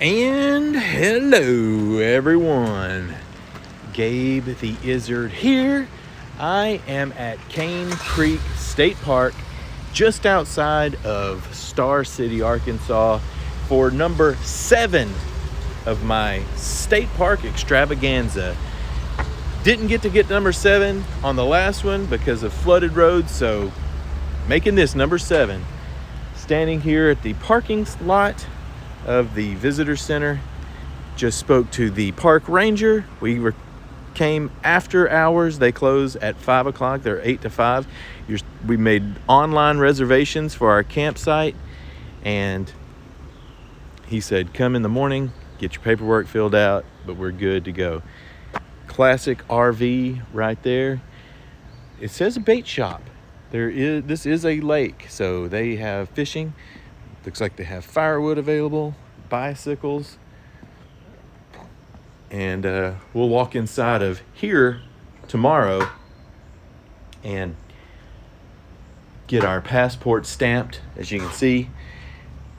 And hello, everyone. Gabe the Izzard here. I am at Cane Creek State Park, just outside of Star City, Arkansas, for number 7 of my state park extravaganza. Didn't get number 7 on the last one because of flooded roads, so making this number 7. Standing here at the parking lot of the visitor center. Just spoke to the park ranger. Came after hours. They close at 5 o'clock. They're 8 to 5. We made online reservations for our campsite, and he said come in the morning, get your paperwork filled out, but we're good to go. Classic RV right there. It says a bait shop. This is a lake, so they have fishing. Looks like they have firewood available, bicycles, and we'll walk inside of here tomorrow and get our passport stamped. As you can see,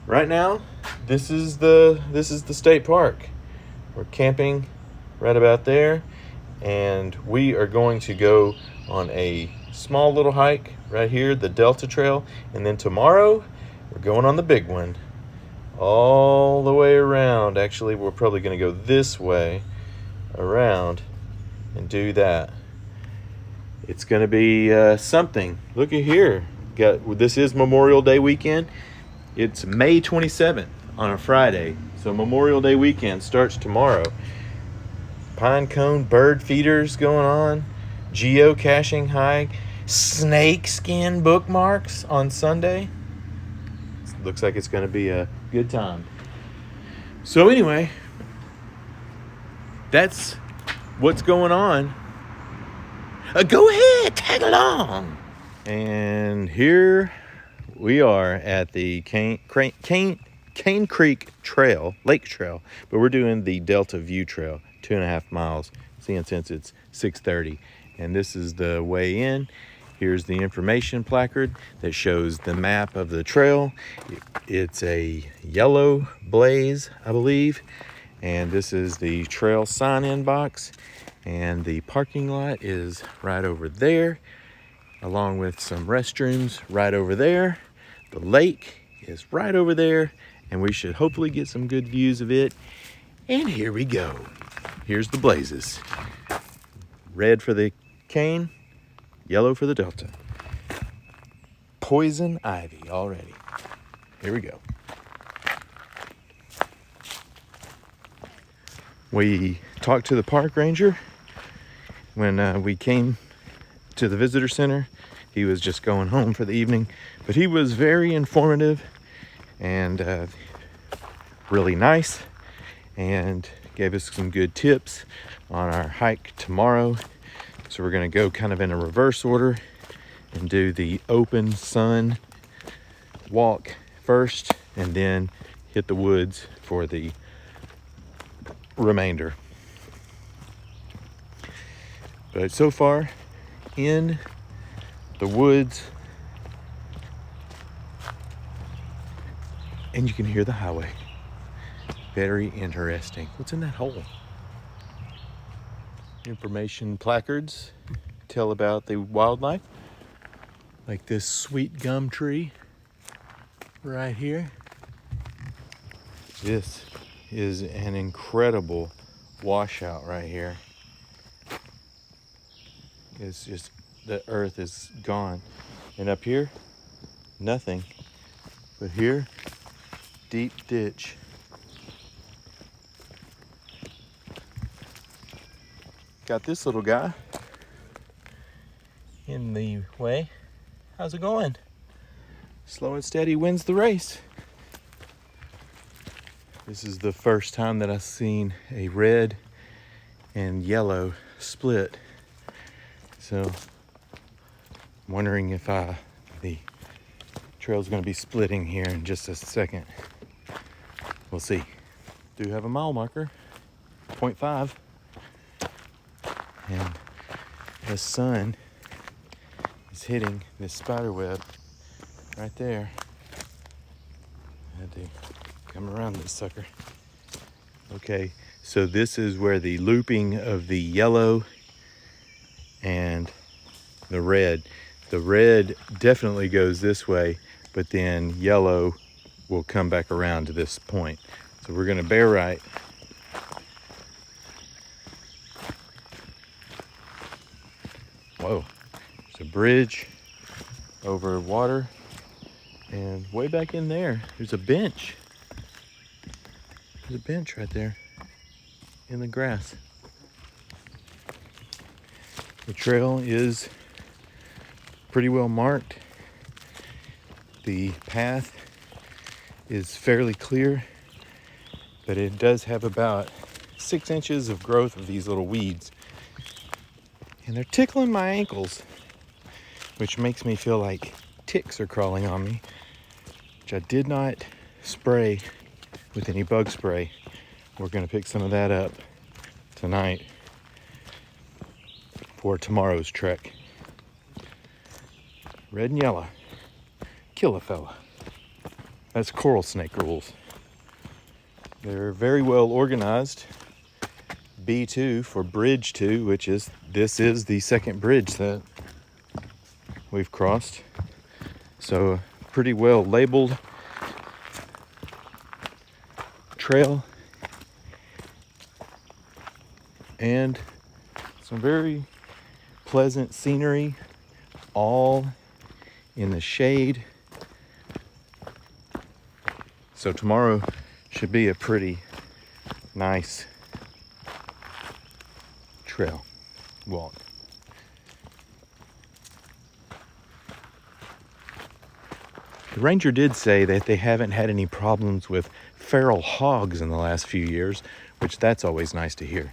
right now, this is the state park. We're camping right about there, and we are going to go on a small little hike right here, the Delta Trail, and then tomorrow we're going on the big one all the way around. Actually, we're probably going to go this way around and do that. It's going to be something. Look at here. This is Memorial Day weekend. It's May 27th on a Friday. So Memorial Day weekend starts tomorrow. Pine cone bird feeders going on. Geocaching hike. Snake skin bookmarks on Sunday. Looks like it's going to be a good time. So anyway, that's what's going on. Go ahead, tag along. And here we are at the Cane Creek Trail, Lake Trail, but we're doing the Delta View Trail, 2.5 miles, seeing since it's 6:30. And this is the way in. Here's the information placard that shows the map of the trail. It's a yellow blaze, I believe. And this is the trail sign-in box. And the parking lot is right over there, along with some restrooms right over there. The lake is right over there, and we should hopefully get some good views of it. And here we go. Here's the blazes. Red for the cane, yellow for the Delta. Poison ivy already. Here we go. We talked to the park ranger when we came to the visitor center. He was just going home for the evening, but he was very informative and really nice, and gave us some good tips on our hike tomorrow. So we're going to go kind of in a reverse order and do the open sun walk first, and then hit the woods for the remainder. But so far in the woods, and you can hear the highway. Very interesting. What's in that hole? Information placards tell about the wildlife, like this sweet gum tree right here. This is an incredible washout right here. It's just, the earth is gone. And up here, nothing. But here, deep ditch. Got this little guy in the way. How's it going? Slow and steady wins the race. This is the first time that I've seen a red and yellow split. So I'm wondering if the trail's going to be splitting here in just a second. We'll see. Do have a mile marker, 0.5. And the sun is hitting this spider web right there. I had to come around this sucker. Okay, so this is where the looping of the yellow and the red definitely goes this way, but then yellow will come back around to this point. So we're gonna bear right. Whoa, there's a bridge over water, and way back in there, there's a bench. There's a bench right there in the grass. The trail is pretty well marked. The path is fairly clear, but it does have about 6 inches of growth of these little weeds. And they're tickling my ankles, which makes me feel like ticks are crawling on me, which I did not spray with any bug spray. We're gonna pick some of that up tonight for tomorrow's trek. Red and yellow, kill a fella. That's coral snake rules. They're very well organized. B2 for bridge 2, which is, this is the second bridge that we've crossed. So pretty well labeled trail, and some very pleasant scenery, all in the shade. So tomorrow should be a pretty nice trail walk. The ranger did say that they haven't had any problems with feral hogs in the last few years, which that's always nice to hear.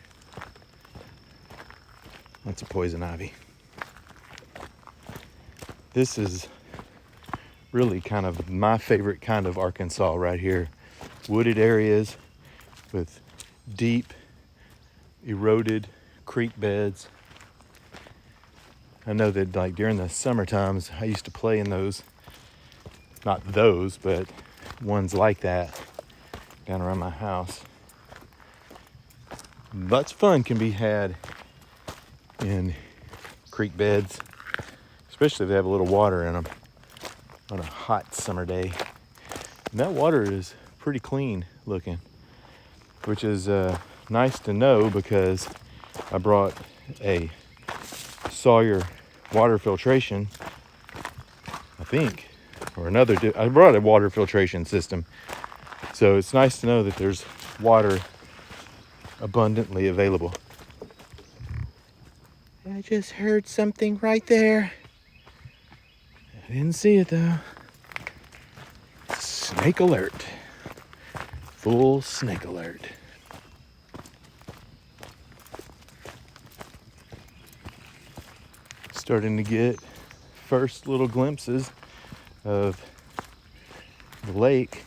That's a poison ivy. This is really kind of my favorite kind of Arkansas right here. Wooded areas with deep, eroded creek beds. I know that like during the summer times, I used to play in those, not those, but ones like that down around my house. Lots of fun can be had in creek beds, especially if they have a little water in them on a hot summer day. And that water is pretty clean looking, which is nice to know, because I brought a Sawyer water filtration, I think, or I brought a water filtration system. So it's nice to know that there's water abundantly available. I just heard something right there. I didn't see it though. Snake alert. Full snake alert. Starting to get first little glimpses of the lake.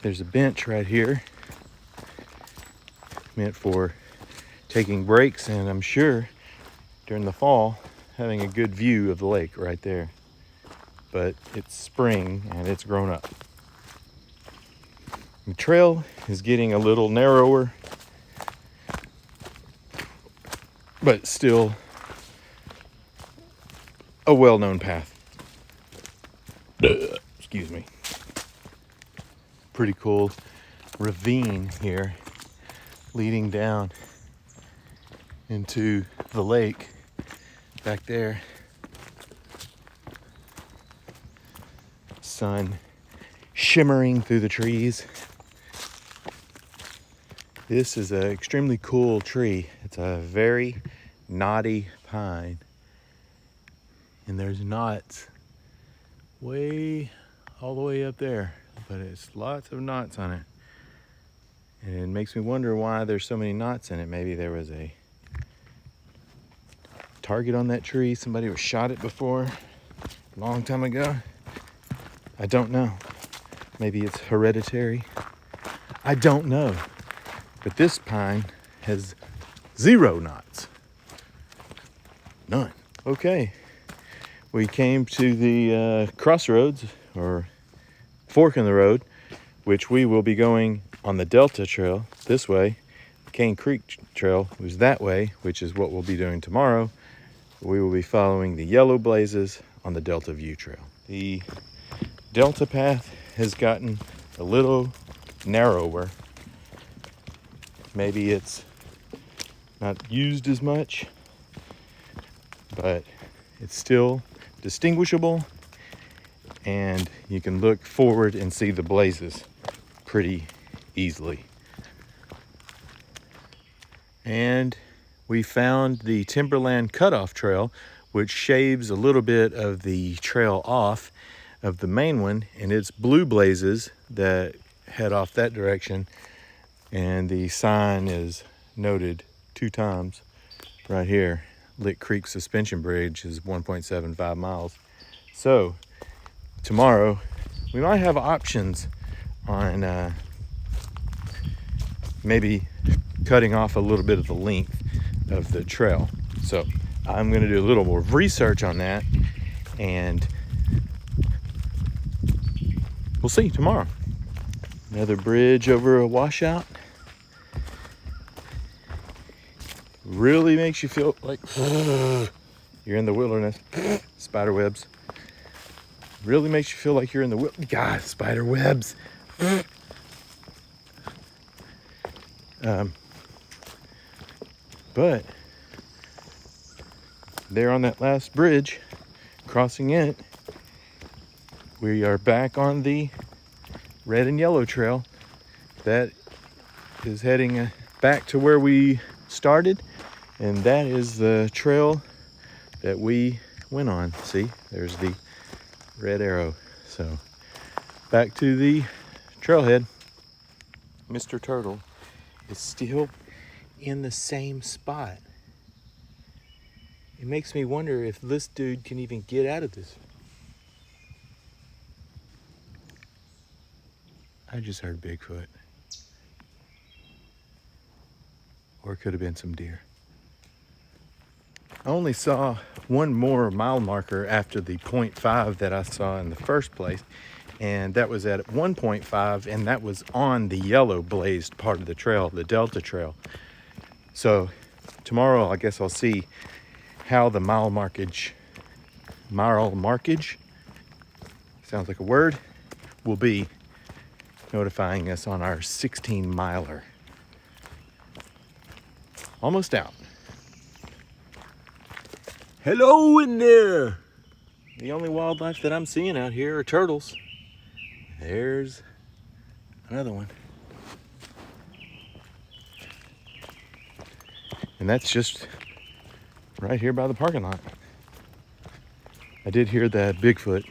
There's a bench right here meant for taking breaks, and I'm sure during the fall having a good view of the lake right there. But it's spring and it's grown up. The trail is getting a little narrower, but still a well-known path. Excuse me. Pretty cool ravine here leading down into the lake back there. Sun shimmering through the trees. This is an extremely cool tree. It's a very knotty pine, and there's knots way all the way up there, but it's lots of knots on it, and it makes me wonder why there's so many knots in it. Maybe there was a target on that tree. Somebody was shot it before a long time ago. I don't know. Maybe it's hereditary. I don't know. But this pine has 0 knots. None. Okay. We came to the crossroads, or fork in the road, which we will be going on the Delta Trail this way. Cane Creek Trail was that way, which is what we'll be doing tomorrow. We will be following the Yellow Blazes on the Delta View Trail. The Delta path has gotten a little narrower. Maybe it's not used as much, but it's still distinguishable, and you can look forward and see the blazes pretty easily. And we found the Timberland Cutoff Trail, which shaves a little bit of the trail off of the main one, and it's blue blazes that head off that direction, and the sign is noted 2 times right here. Lick Creek Suspension Bridge is 1.75 miles. So tomorrow we might have options on maybe cutting off a little bit of the length of the trail. So I'm going to do a little more research on that, and we'll see tomorrow. Another bridge over a washout. Really makes you feel like you're in the wilderness. Spider webs. Really makes you feel like you're in the wilderness. God, spider webs. But there on that last bridge, crossing it, we are back on the red and yellow trail that is heading back to where we started, and that is the trail that we went on. See, there's the red arrow. So back to the trailhead. Mr. Turtle is still in the same spot. It makes me wonder if this dude can even get out of this. I just heard Bigfoot. Or it could have been some deer. I only saw one more mile marker after the 0.5 that I saw in the first place, and that was at 1.5, and that was on the yellow blazed part of the trail, the Delta Trail. So tomorrow I guess I'll see how the mile markage sounds like a word, will be notifying us on our 16 miler. Almost out. Hello in there. The only wildlife that I'm seeing out here are turtles. There's another one. And that's just right here by the parking lot. I did hear that Bigfoot,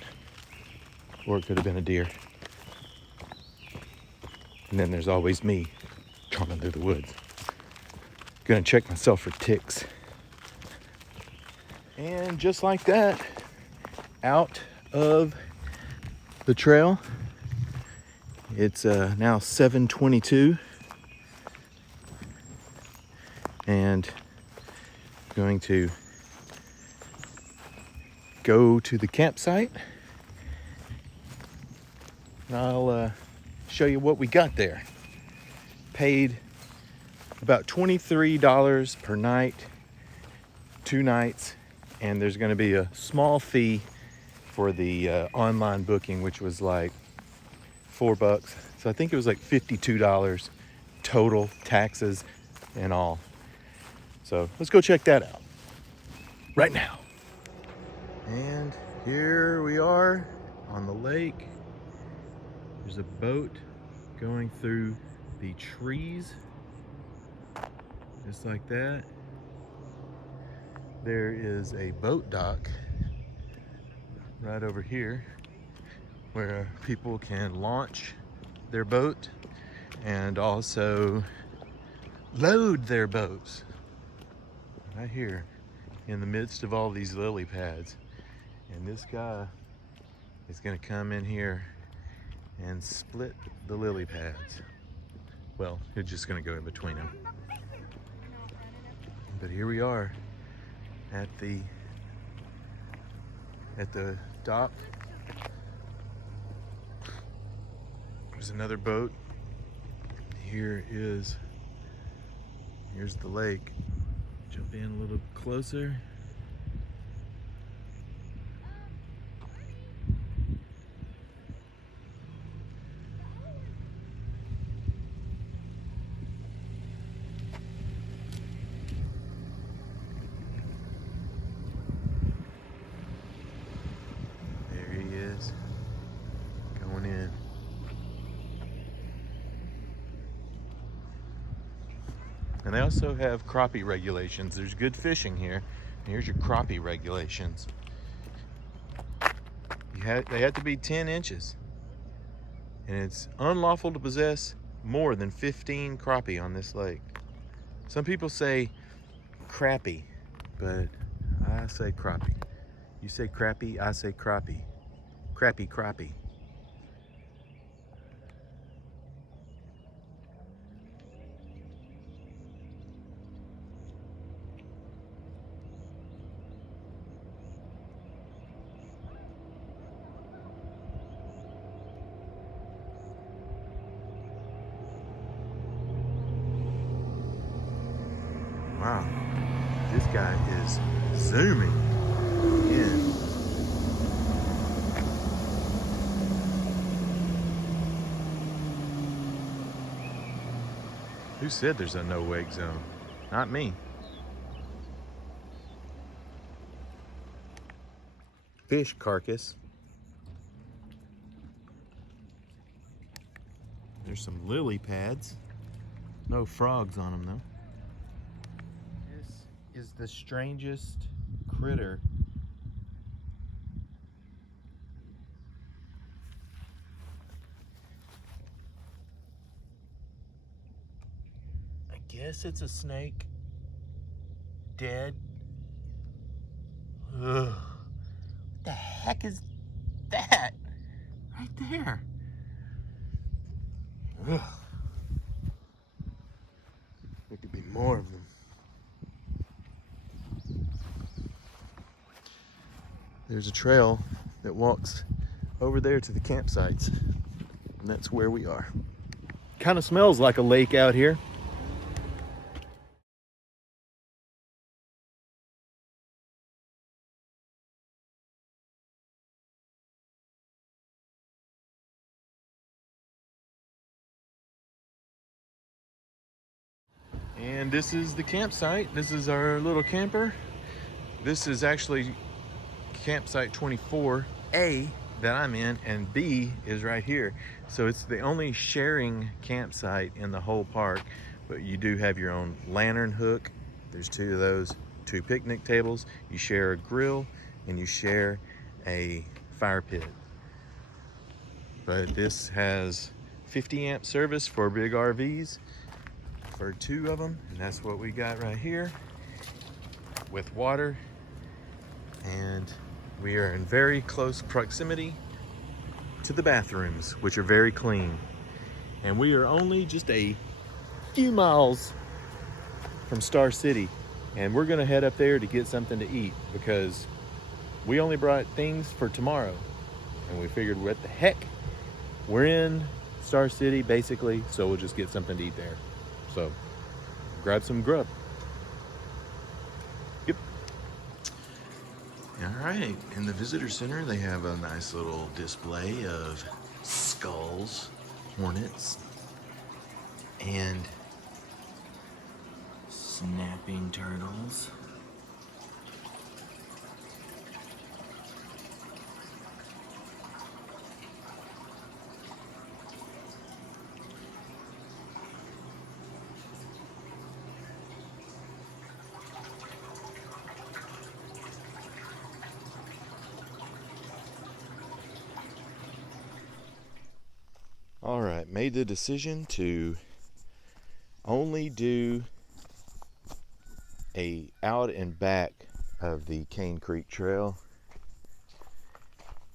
or it could have been a deer. And then there's always me coming through the woods. Gonna check myself for ticks. And just like that, out of the trail. It's now 7:22, and I'm going to go to the campsite. And I'll show you what we got there. Paid about $23 per night, 2 nights, and there's going to be a small fee for the online booking, which was like $4. So I think it was like $52 total, taxes and all. So let's go check that out right now. And here we are on the lake. There's a boat going through the trees, just like that. There is a boat dock right over here where people can launch their boat and also load their boats. Right here in the midst of all these lily pads. And this guy is gonna come in here and split the lily pads. Well, he's just gonna go in between them. But here we are at the dock. There's another boat here's the lake. Jump in a little closer. There he is, going in. And they also have crappie regulations. There's good fishing here. Here's your crappie regulations. They have to be 10 inches. And it's unlawful to possess more than 15 crappie on this lake. Some people say crappie, but I say crappie. You say crappie, I say crappie. Crappie, crappie. Wow, this guy is zooming in. Who said there's a no wake zone? Not me. Fish carcass. There's some lily pads. No frogs on them though. This is the strangest critter. I guess it's a snake. Dead. Ugh. What the heck is that? Right there. Ugh. There could be more of them. There's a trail that walks over there to the campsites, and that's where we are. Kind of smells like a lake out here. And this is the campsite. This is our little camper. This is actually campsite 24A that I'm in, and B is right here. So it's the only sharing campsite in the whole park, but you do have your own lantern hook. There's 2 of those, 2 picnic tables. You share a grill and you share a fire pit. But this has 50 amp service for big RVs for 2 of them, and that's what we got right here with water. And we are in very close proximity to the bathrooms, which are very clean. And we are only just a few miles from Star City. And we're gonna head up there to get something to eat because we only brought things for tomorrow. And we figured, what the heck? We're in Star City basically, so we'll just get something to eat there. So grab some grub. Yep. All right, in the visitor center, they have a nice little display of skulls, hornets, and snapping turtles. All right, made the decision to only do a out and back of the Cane Creek Trail.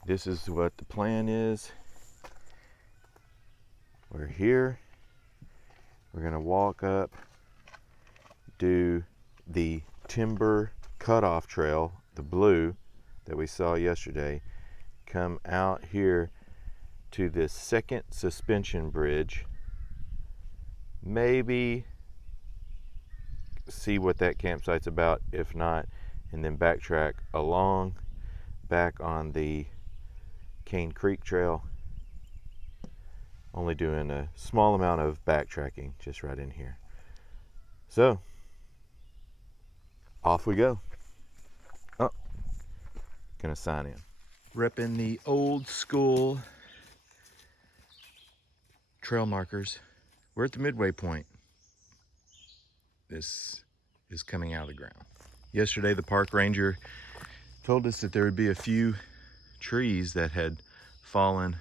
This is what the plan is. We're here. We're gonna walk up, do the Timber Cutoff Trail, the blue that we saw yesterday, come out here to this second suspension bridge, maybe see what that campsite's about. If not, and then backtrack along back on the Cane Creek Trail. Only doing a small amount of backtracking just right in here. So, off we go. Oh, gonna sign in. Repping the old school trail markers. We're at the midway point. This is coming out of the ground. Yesterday, the park ranger told us that there would be a few trees that had fallen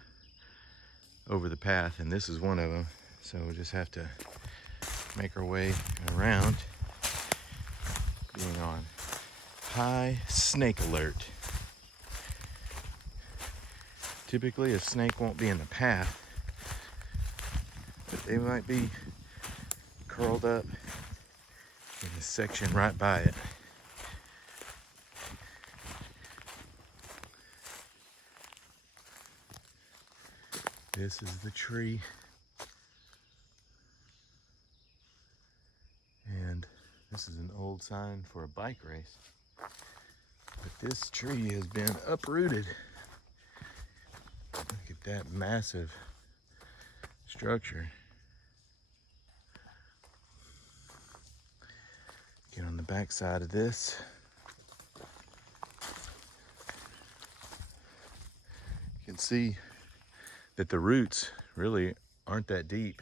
over the path, and this is one of them. So we'll just have to make our way around, being on high snake alert. Typically a snake won't be in the path, but they might be curled up in this section right by it. This is the tree. And this is an old sign for a bike race. But this tree has been uprooted. Look at that massive structure. Get on the back side of this. You can see that the roots really aren't that deep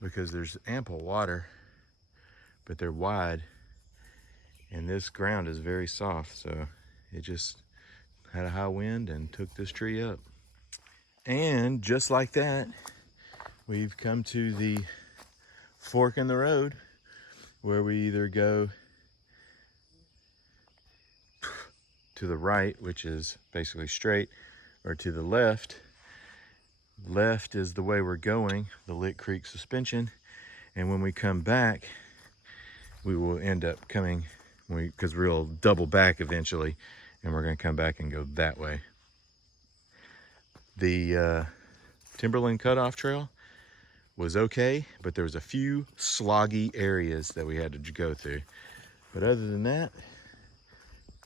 because there's ample water, but they're wide, and this ground is very soft, so it just had a high wind and took this tree up. And just like that, we've come to the fork in the road where we either go to the right, which is basically straight, or to the left. Left is the way we're going, the Lick Creek suspension. And when we come back, we will end up coming, because we'll double back eventually, and we're going to come back and go that way. The Timberland Cutoff Trail was okay, but there was a few sloggy areas that we had to go through. But other than that,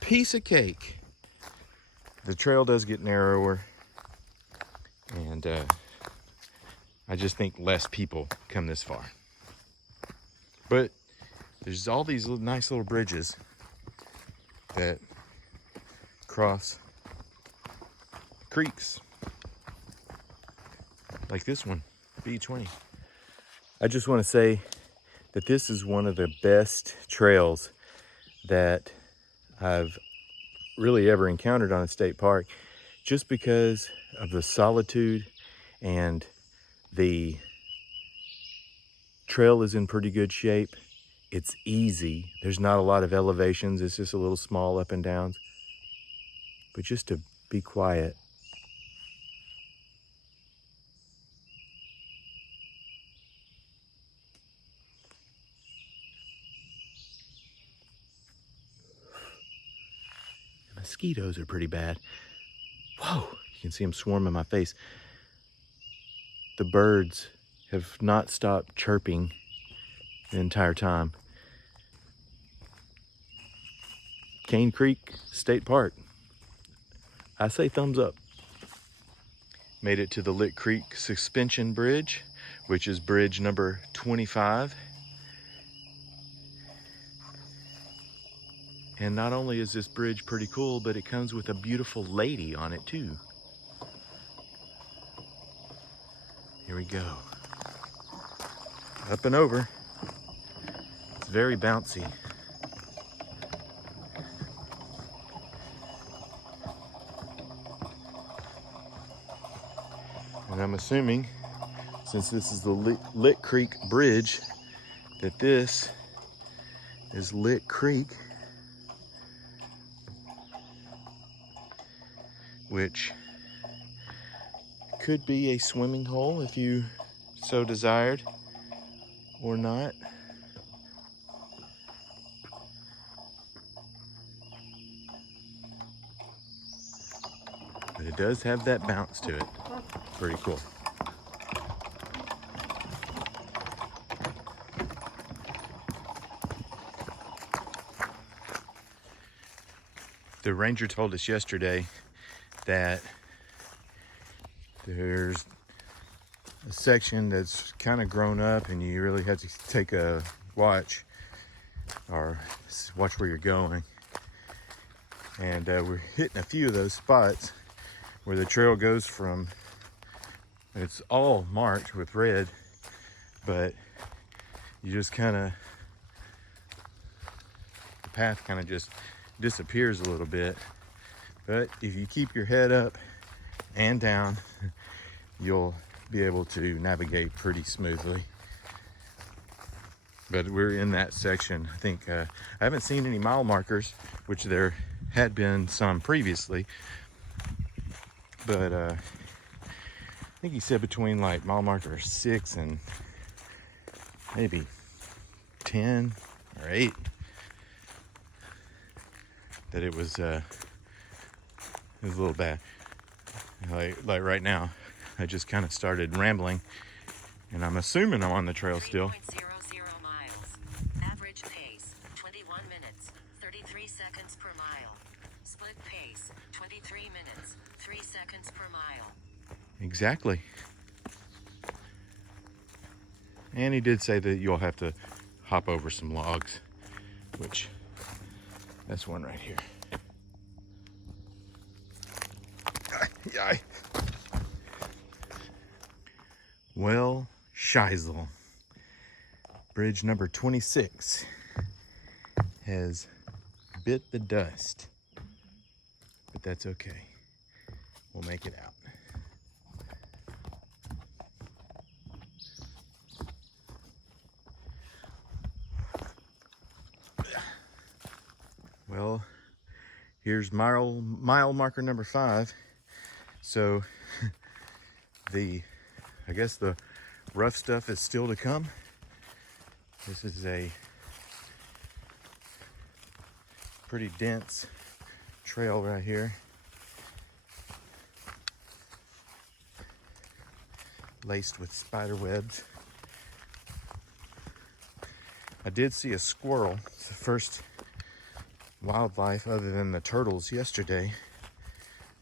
piece of cake. The trail does get narrower, and I just think less people come this far. But there's all these nice little bridges that cross creeks, like this one, B20. I just want to say that this is one of the best trails that I've really ever encountered on a state park, just because of the solitude, and the trail is in pretty good shape. It's easy. There's not a lot of elevations. It's just a little small up and downs. But just to be quiet. The mosquitoes are pretty bad. Whoa, you can see them swarming my face. The birds have not stopped chirping the entire time. Cane Creek State Park. I say thumbs up. Made it to the Lick Creek Suspension Bridge, which is bridge number 25. And not only is this bridge pretty cool, but it comes with a beautiful lady on it too. Here we go. Up and over. It's very bouncy. And I'm assuming, since this is the Lick Creek Bridge, that this is Lick Creek, which could be a swimming hole if you so desired, or not. But it does have that bounce to it. Pretty cool. The ranger told us yesterday that there's a section that's kind of grown up and you really have to take a watch or watch where you're going. And we're hitting a few of those spots where the trail goes from, it's all marked with red, but you just kind of, the path kind of just disappears a little bit. But if you keep your head up and down, you'll be able to navigate pretty smoothly. But we're in that section. I think I haven't seen any mile markers, which there had been some previously, but I think he said between like mile marker 6 and maybe 10 or 8 that it was a little bad. Like right now, I just kind of started rambling, and I'm assuming I'm on the trail still. 3.00 miles. Average pace 21 minutes, 33 seconds per mile. Split pace 23 minutes, 3 seconds per mile. Exactly. And he did say that you'll have to hop over some logs, which that's one right here. Yay. Well, Shizel, bridge number 26 has bit the dust, but that's okay. We'll make it out. Well, here's mile marker number 5. So I guess the rough stuff is still to come. This is a pretty dense trail right here, laced with spider webs. I did see a squirrel. It's the first wildlife other than the turtles yesterday,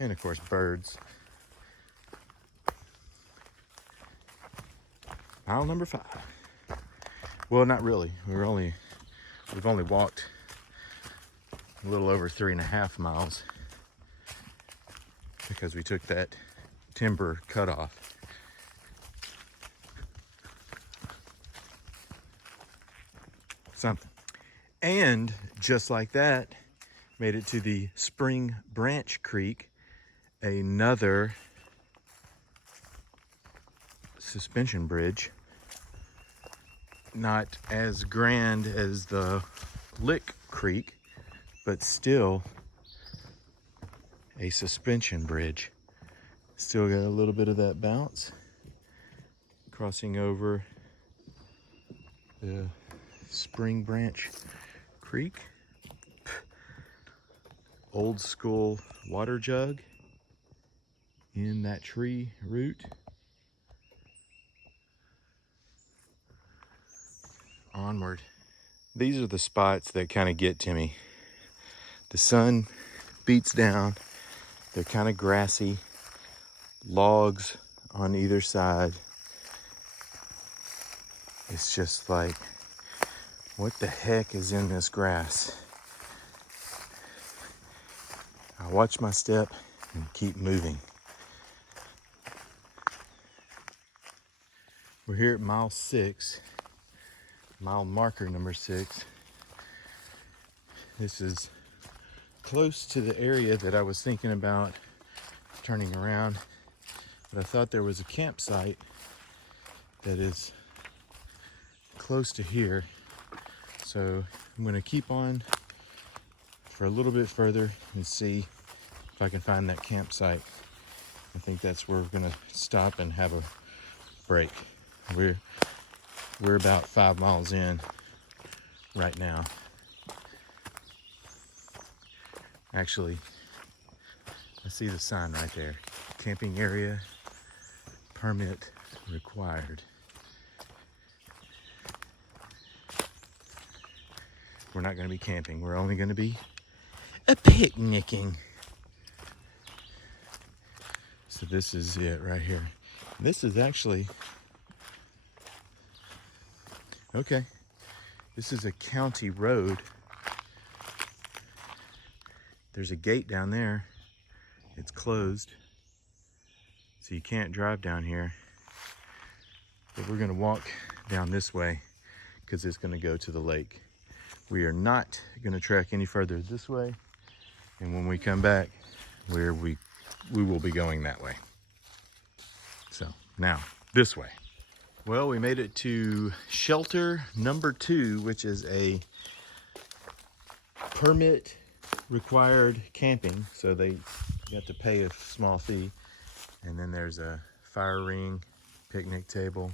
and of course birds. Mile number 5. Well, not really. We've only walked a little over 3.5 miles because we took that timber cutoff. Something. And just like that, made it to the Spring Branch Creek, another suspension bridge. Not as grand as the Lick Creek, but still a suspension bridge. Still got a little bit of that bounce. Crossing over the Spring Branch Creek. Old school water jug in that tree root. Onward. These are the spots that kind of get to me. The sun beats down. They're kind of grassy. Logs on either side. It's just like, what the heck is in this grass? I watch my step and keep moving. We're here at mile 6. Mile marker number 6. This is close to the area that I was thinking about turning around, but I thought there was a campsite that is close to here. So I'm going to keep on for a little bit further and see if I can find that campsite. I think that's where we're going to stop and have a break. We're about 5 miles in right now. Actually, I see the sign right there. Camping area, permit required. We're not going to be camping. We're only going to be a picnicking. So this is it right here. This is actually, okay, this is a county road. There's a gate down there. It's closed, so you can't drive down here. But we're gonna walk down this way because it's gonna go to the lake. We are not gonna trek any further this way. And when we come back, we will be going that way. So now this way. Well, we made it to shelter number 2, which is a permit required camping. So you have to pay a small fee. And then there's a fire ring, picnic table,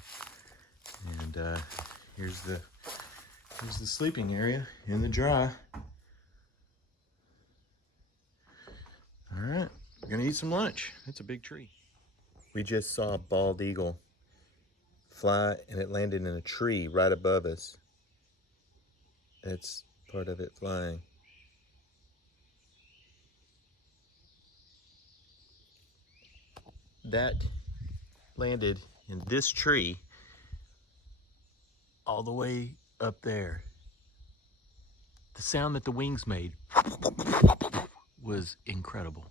and here's the sleeping area in the dry. All right, we're gonna eat some lunch. It's a big tree. We just saw a bald eagle fly, and it landed in a tree right above us. That's part of it flying. That landed in this tree all the way up there. The sound that the wings made was incredible.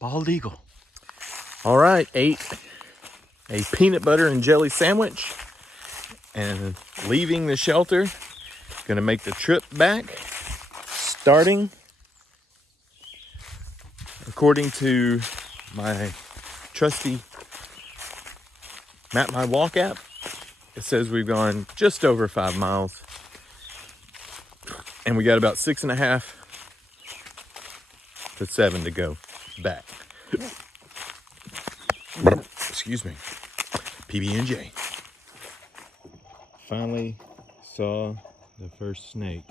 Bald eagle. All right, ate a peanut butter and jelly sandwich and leaving the shelter. Gonna make the trip back, starting according to my trusty Map My Walk app. It says we've gone just over 5 miles, and we got about 6.5 to 7 to go back. Excuse me. PB&J. Finally saw the first snake.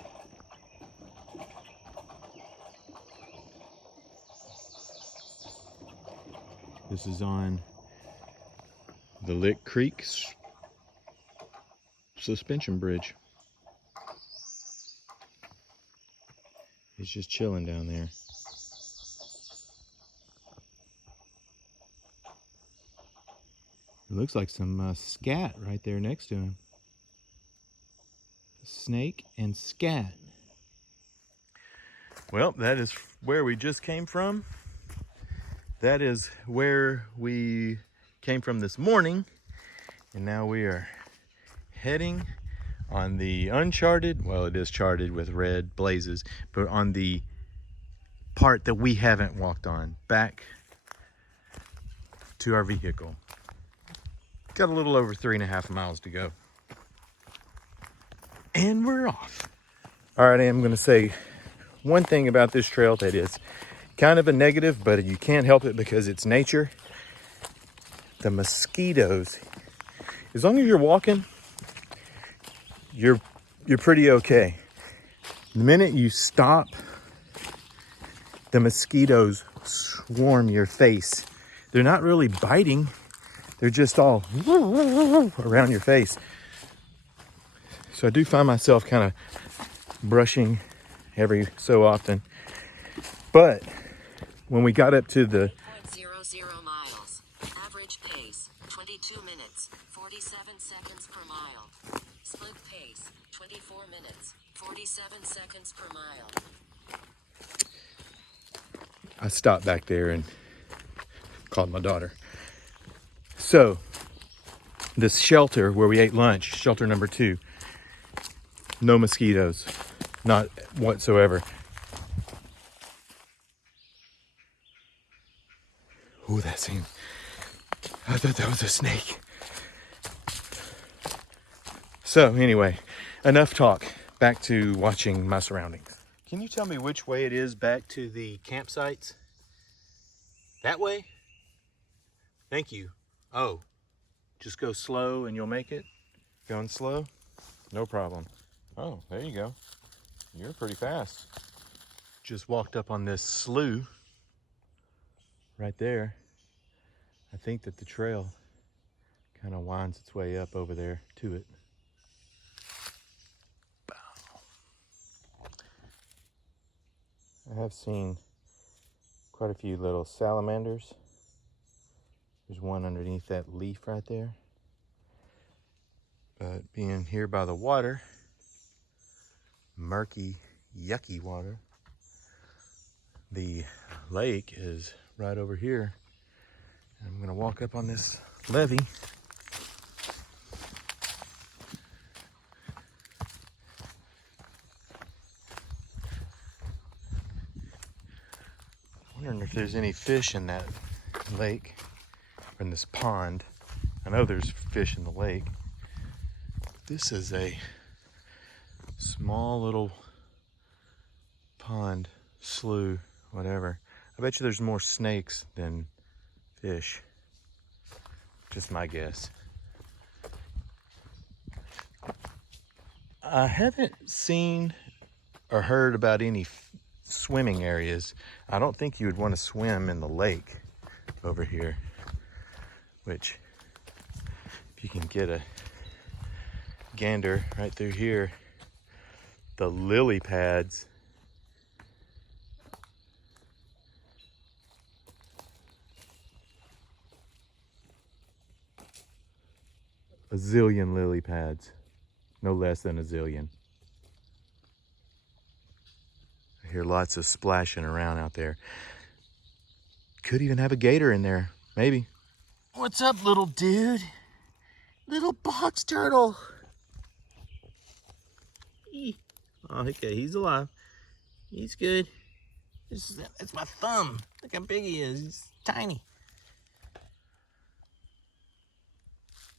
This is on the Lick Creek suspension bridge. He's just chilling down there. It looks like some scat right there next to him. Snake and scat. Well, that is where we just came from. That is where we came from this morning. And now we are heading on the uncharted, well, it is charted with red blazes, but on the part that we haven't walked on, back to our vehicle. Got a little over 3.5 miles to go. And we're off. All right, I'm gonna say one thing about this trail that is kind of a negative, but you can't help it because it's nature. The mosquitoes. As long as you're walking, you're pretty okay. The minute you stop, the mosquitoes swarm your face. They're not really biting. They're just all around your face. So I do find myself kind of brushing every so often. But when we got up to the 8.00 miles. Average pace, 22 minutes, 47 seconds per mile. Split pace, 24 minutes, 47 seconds per mile. I stopped back there and called my daughter. So this shelter where we ate lunch, shelter number 2, no mosquitoes, not whatsoever. Ooh, that seemed, I thought that was a snake. So anyway, enough talk. Back to watching my surroundings. Can you tell me which way it is back to the campsites? That way? Thank you. Oh, just go slow and you'll make it? Going slow? No problem. Oh, there you go. You're pretty fast. Just walked up on this slough right there. I think that the trail kind of winds its way up over there to it. I have seen quite a few little salamanders. There's one underneath that leaf right there. But being here by the water, murky, yucky water, the lake is right over here. I'm gonna walk up on this levee. Wondering if there's any fish in that lake, or in this pond. I know there's fish in the lake. This is a small little pond, slough, whatever. I bet you there's more snakes than fish. Just my guess. I haven't seen or heard about any swimming areas. I don't think you would want to swim in the lake over here, which if you can get a gander right through here, the lily pads a zillion lily pads, no less than a zillion. I hear lots of splashing around out there. Could even have a gator in there, maybe. What's up, little dude? Little box turtle. Oh, okay, he's alive. He's good. That's my thumb. Look how big he is. He's tiny.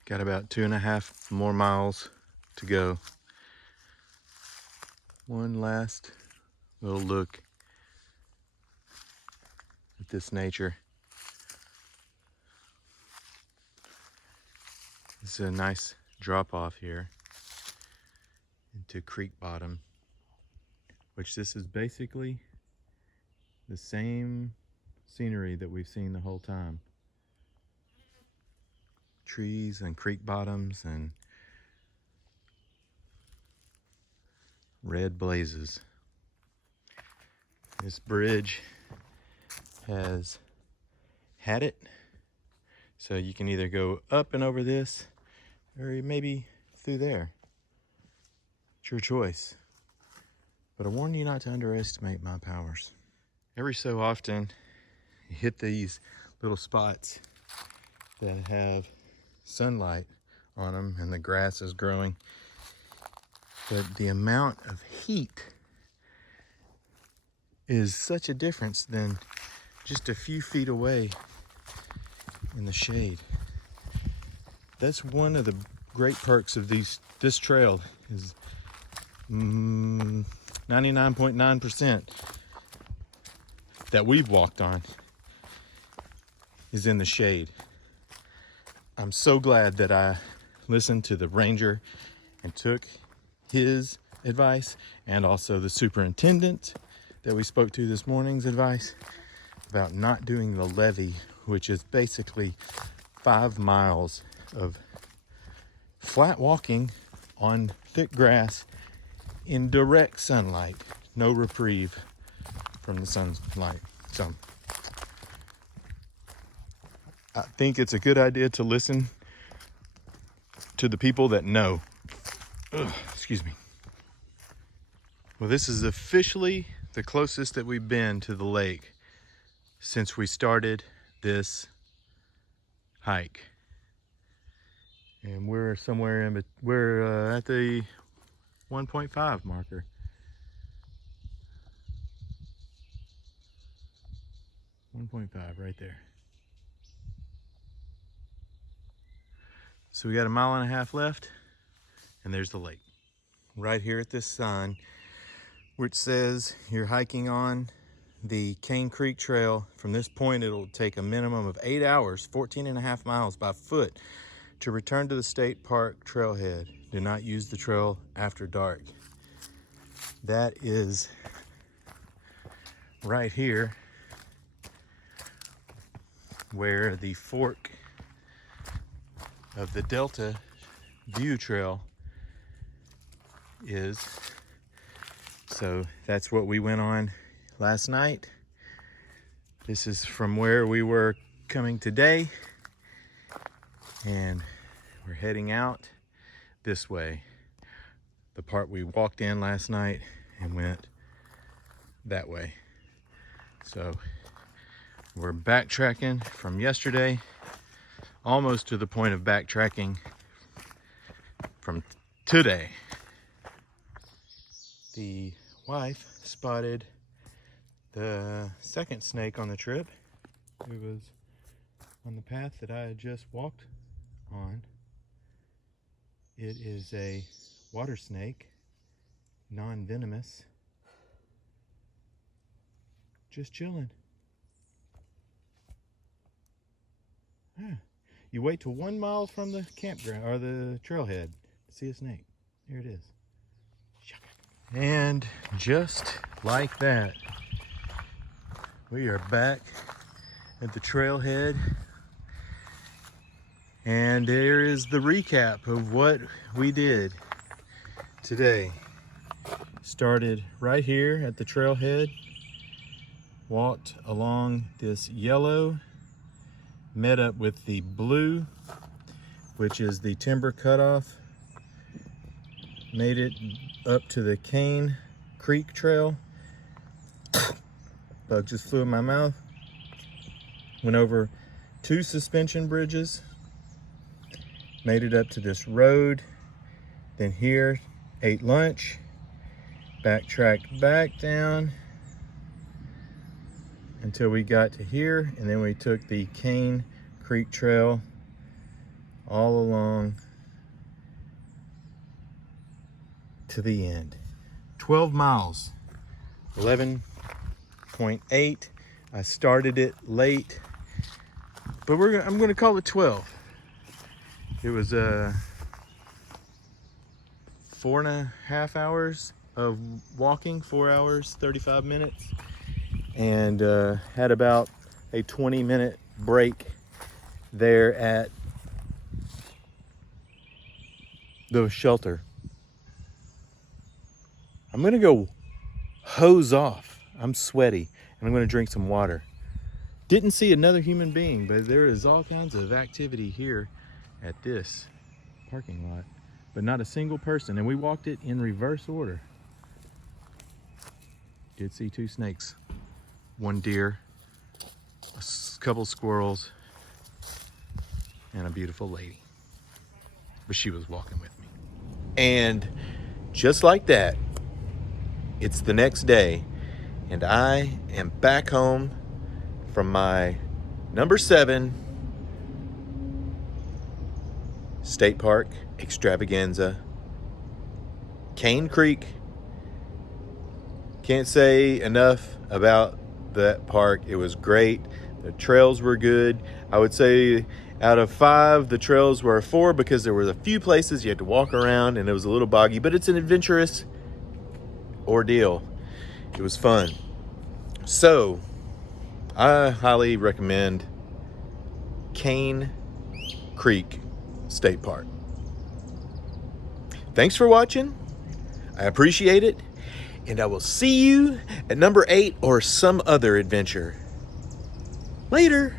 Got about 2.5 more miles to go. One last little look at this nature. This is a nice drop off here into creek bottom, which this is basically the same scenery that we've seen the whole time. Trees and creek bottoms and red blazes. This bridge has had it, so you can either go up and over this or maybe through there. It's your choice. But I warn you not to underestimate my powers. Every so often, you hit these little spots that have sunlight on them and the grass is growing. But the amount of heat is such a difference than just a few feet away in the shade. That's one of the great perks of this trail is 99.9% that we've walked on is in the shade. I'm so glad that I listened to the ranger and took his advice, and also the superintendent that we spoke to this morning's advice about not doing the levee, which is basically 5 miles of flat walking on thick grass in direct sunlight. No reprieve from the sunlight. So I think it's a good idea to listen to the people that know. Excuse me. Well, this is officially the closest that we've been to the lake since we started this hike. And we're somewhere we're at the 1.5 marker. Right there. So we got 1.5 miles left, and there's the lake. Right here at this sign, which says you're hiking on the Cane Creek Trail. From this point, it'll take a minimum of 8 hours, 14.5 miles by foot to return to the state park trailhead. Do not use the trail after dark. That is right here where the fork of the Delta View Trail is. So that's what we went on last night. This is from where we were coming today, and we're heading out this way. The part we walked in last night and went that way. So we're backtracking from yesterday, almost to the point of backtracking from today. The wife spotted the second snake on the trip. It was on the path that I had just walked on. It is a water snake, non-venomous, just chilling. You wait till 1 mile from the campground or the trailhead to see a snake. Here it is. And just like that, we are back at the trailhead. And there is the recap of what we did today. Started right here at the trailhead, walked along this yellow, met up with the blue, which is the timber cutoff, made it up to the Cane Creek Trail. Bug just flew in my mouth. Went over 2 suspension bridges, made it up to this road, then here, ate lunch, backtracked back down until we got to here, and then we took the Cane Creek Trail all along to the end. 12 miles, 11.8. I started it late, but I'm gonna call it 12. It was 4.5 hours of walking, 4 hours, 35 minutes, and had about a 20-minute break there at the shelter. I'm gonna go hose off. I'm sweaty, and I'm gonna drink some water. Didn't see another human being, but there is all kinds of activity here at this parking lot, but not a single person, and we walked it in reverse order. Did see 2 snakes, 1 deer, a couple squirrels, and a beautiful lady, but she was walking with me. And just like that, it's the next day, and I am back home from my number 7 State Park extravaganza, Cane Creek. Can't say enough about that park. It was great. The trails were good. I would say out of 5, the trails were a 4 because there were a few places you had to walk around and it was a little boggy, but it's an adventurous ordeal. It was fun. So I highly recommend Cane Creek State Park. Thanks for watching. I appreciate it. And I will see you at number 8 or some other adventure. Later.